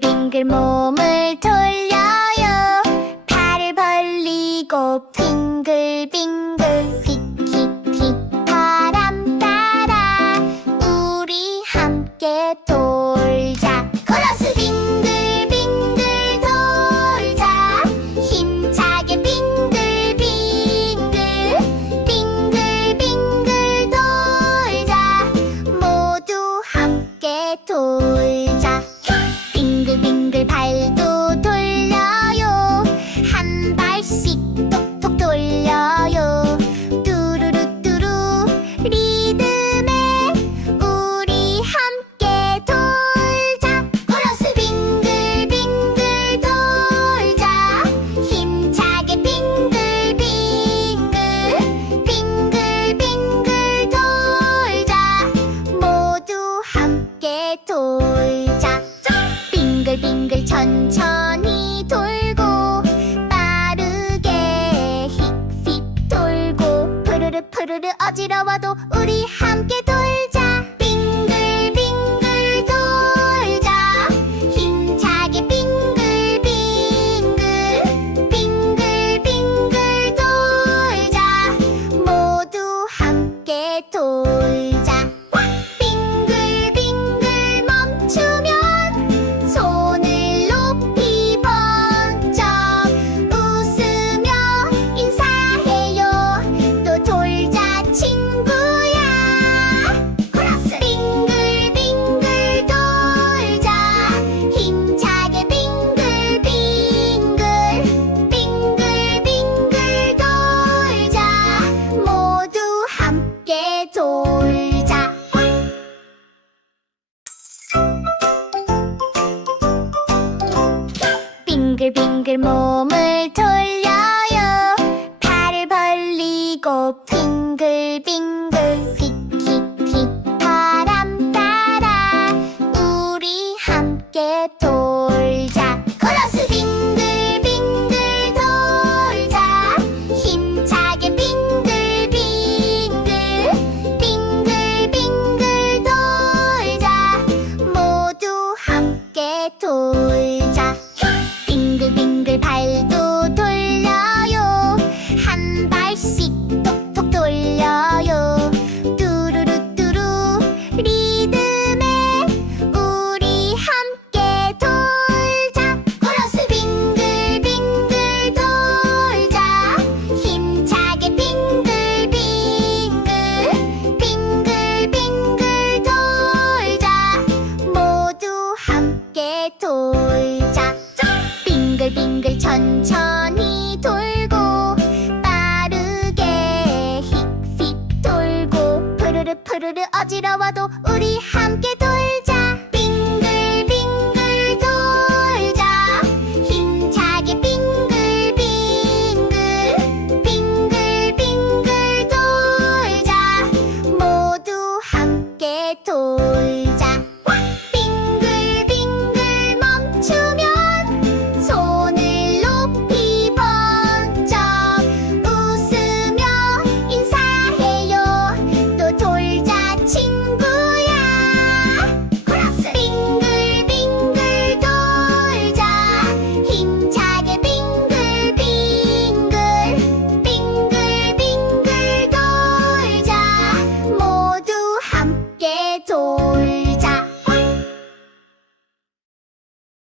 빙글빙글 몸을 돌려요. 팔을 벌리고 빙글빙글 휙휙휙 바람 따라 우리 함께 돌자. 코러스 빙글빙글 돌자. 힘차게 빙글빙글 빙글빙글 돌자. 모두 함께 돌자 함께 돌자. 빙글빙글 천천히 돌고 빠르게 휙휙 돌고 푸르르 푸르르 어지러워 빙글빙글 몸을 돌려요. 팔을 벌리고 빙글빙글 휙휙휙 바람 따라 우리 함께 돌자. 코러스 빙글빙글 돌자. 힘차게 빙글빙글 빙글빙글 돌자. 모두 함께 돌자 한 발씩 톡톡 돌려요. 뚜루루 뚜루 리듬에 우리 함께 돌자. 코러스 빙글빙글 돌자. 힘차게 빙글빙글 빙글빙글 돌자. 모두 함께 돌 푸르르 푸르르 어지러